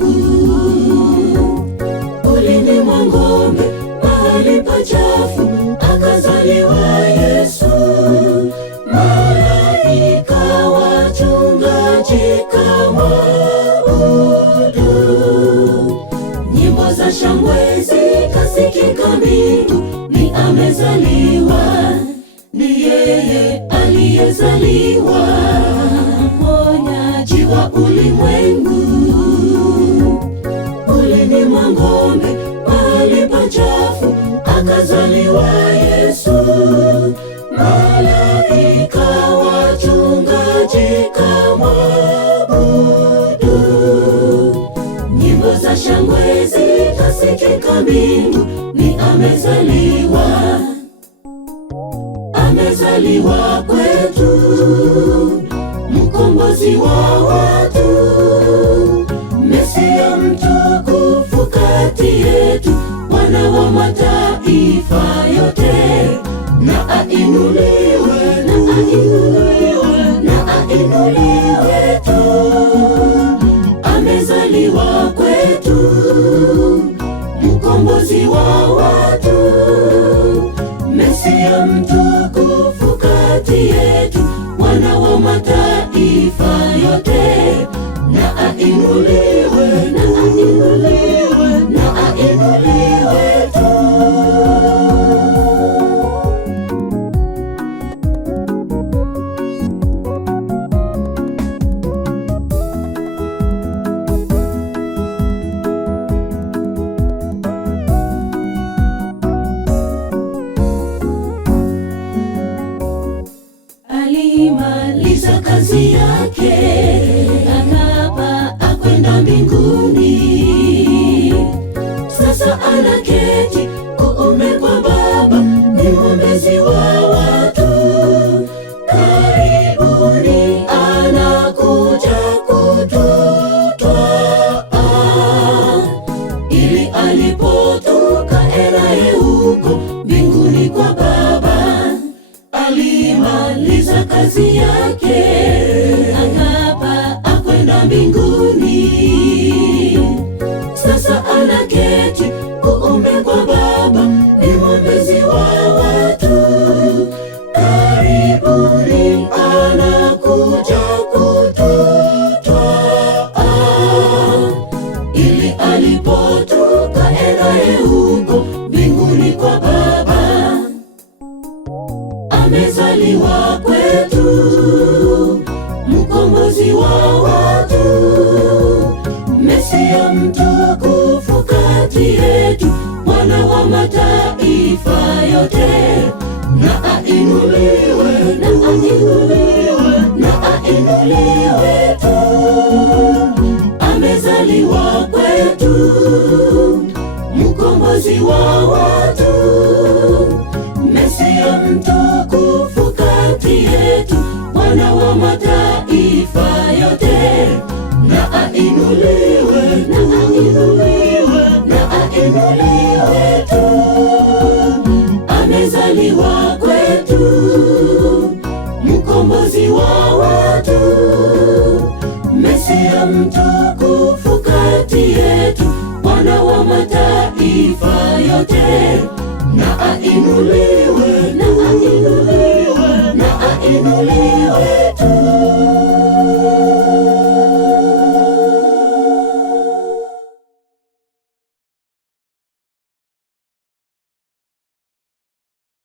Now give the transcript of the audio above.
ulimwengu. Ulini mwa ng'ombe mahali pachafu akazaliwa Yesu. Malaika wachungaji kamwabudu, nyimbo za shangwe zikasikika mbinguni. Amezaliwa, ni yeye aliyezaliwa, mponyaji wa ulimwengu. Ulini mwa ng'ombe mahali pachafu akazaliwa Yesu. Malaika wachungaji kamwabudu, nyimbo za shangwe zikasikika mbinguni. Amezaliwa, amezaliwa kwetu, mkombozi wa watu, Mesia mtukufu kati yetu, Bwana wa mataifa yote. Na ainuliwe, na ainuliwe, na ainuliwe tu. Amezaliwa kwetu, mkombozi wa watu, Mesia mtukufu kati yetu, Bwana wa mataifa yote. Na ainuliwe, na ainuliwe, na ainuliwe tu. Alimaliza kazi yake, akapa akwenda mbinguni. Sasa anaketi kuume kwa Baba, ni mwombezi wa watu. Karibuni anakuja kututwaa, ili alipotoka naye huko mbinguni kwa Baba. Alimaliza kazi yake, akapa akwenda mbinguni. Sasa anaketi kuume kwa Baba, ni mwombezi wa watu. Karibuni anakuja kututwaa, ili alipotoka naye huko mbinguni kwa Baba. Amezaliwa kwetu, mkombozi wa watu, Mesia mtukufu kati yetu, Bwana wa mataifa yote. Na ainuliwe, na ainuliwe, na ainuliwe tu. Amezaliwa kwetu, mkombozi wa watu, Mesia mtukufu kati yetu, Bwana wa mataifa yote. Na ainuliwe, na ainuliwe, na ainuliwe tu. Amezaliwa kwetu, mkombozi wa watu, Mesia mtukufu kati yetu, Bwana wa mataifa yote. Na ainuliwe, na ainuliwe, na ainuliwe.